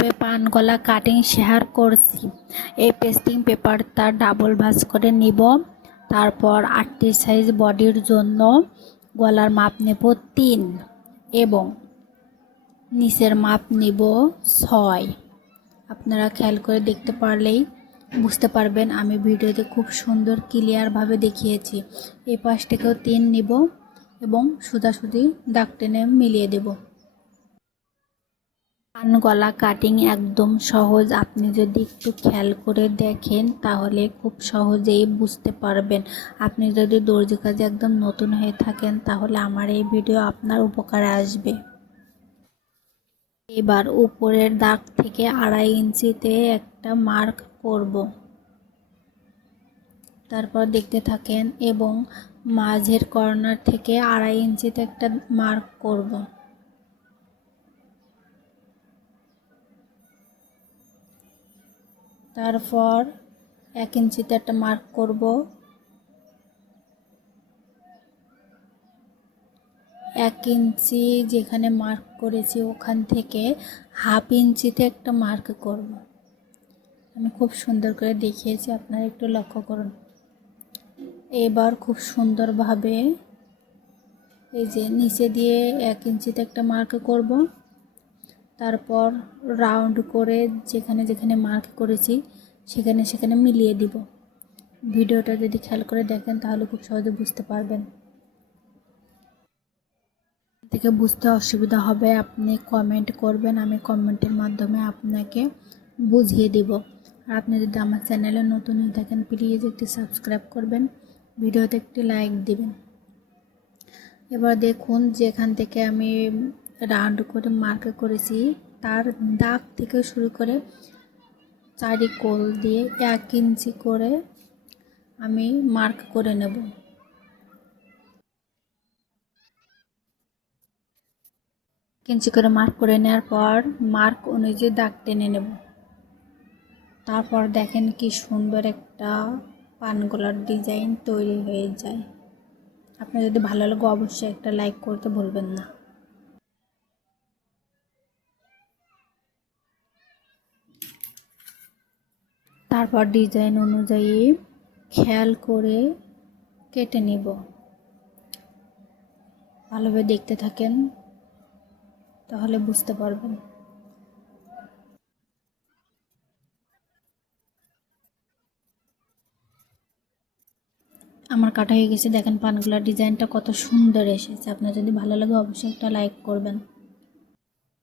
কিভাবে পান গলা কাটিং শেয়ার করছি। এই পেস্টিং পেপারটা ডাবল ভাঁজ করে নিব। তারপর 8টি সাইজ বডির জন্য গলার মাপ নেব 3 এবং নিচের মাপ নিব 6। আপনারা খেয়াল করে দেখতে পারলেই বুঝতে পারবেন আমি ভিডিওতে খুব সুন্দর ক্লিয়ারভাবে দেখিয়েছি। এই পাশ থেকেও 3 নিব এবং সোজাসুজি দাগ টেনে মিলিয়ে দেব। পান গলা কাটিং একদম সহজ। আপনি যদি একটু খেয়াল করে দেখেন তাহলে খুব সহজেই বুঝতে পারবেন। আপনি যদি দর্জি কাজে একদম নতুন হয়ে থাকেন তাহলে আমার এই ভিডিও আপনার উপকারে আসবে। এবার উপরের দাগ থেকে 2.5 ইঞ্চিতে একটা মার্ক করব। তারপর দেখতে থাকেন এবং মাঝের কর্নার থেকে 2.5 ইঞ্চিতে একটা মার্ক করব। তারপর 1 ইঞ্চিতে একটা মার্ক করব। 1 ইঞ্চি যেখানে মার্ক করেছি ওখান থেকে 1/2 ইঞ্চিতে একটা মার্ক করব। আমি খুব সুন্দর করে দেখিয়েছি, আপনারা একটু লক্ষ্য করুন। এবার খুব সুন্দরভাবে এই যে নিচে দিয়ে 1 ইঞ্চিতে একটা মার্ক করব। তারপর রাউন্ড করে যেখানে যেখানে মার্ক করেছি সেখানে সেখানে মিলিয়ে দিব। ভিডিওটা যদি খেয়াল করে দেখেন তাহলে খুব সহজে বুঝতে পারবেন। থেকে বুঝতে অসুবিধা হবে আপনি কমেন্ট করবেন, আমি কমেন্টের মাধ্যমে আপনাকে বুঝিয়ে দিব। আর আপনি যদি আমার চ্যানেলে নতুন হয়ে থাকেন প্লিজ একটি সাবস্ক্রাইব করবেন, ভিডিওতে একটি লাইক দিবেন। এবার দেখুন যেখান থেকে আমি রাউন্ড করে মার্ক করেছি তার দাগ থেকে শুরু করে চারি কোল দিয়ে 1 ইঞ্চি করে আমি মার্ক করে নেব। 1 ইঞ্চি করে মার্ক করে নেওয়ার পর মার্ক অনুযায়ী দাগ টেনে নেব। তারপর দেখেন কি সুন্দর একটা পান গলার ডিজাইন তৈরি হয়ে যায়। আপনার যদি ভালো লাগে অবশ্যই একটা লাইক করতে ভুলবেন না। তারপর ডিজাইন অনুযায়ী খেয়াল করে কেটে নিব। ভালোভাবে দেখতে থাকেন তাহলে বুঝতে পারবেন। আমার কাটা হয়ে গেছে, দেখেন পানগুলার ডিজাইনটা কত সুন্দর এসেছে। আপনার যদি ভালো লাগে অবশ্যই একটা লাইক করবেন।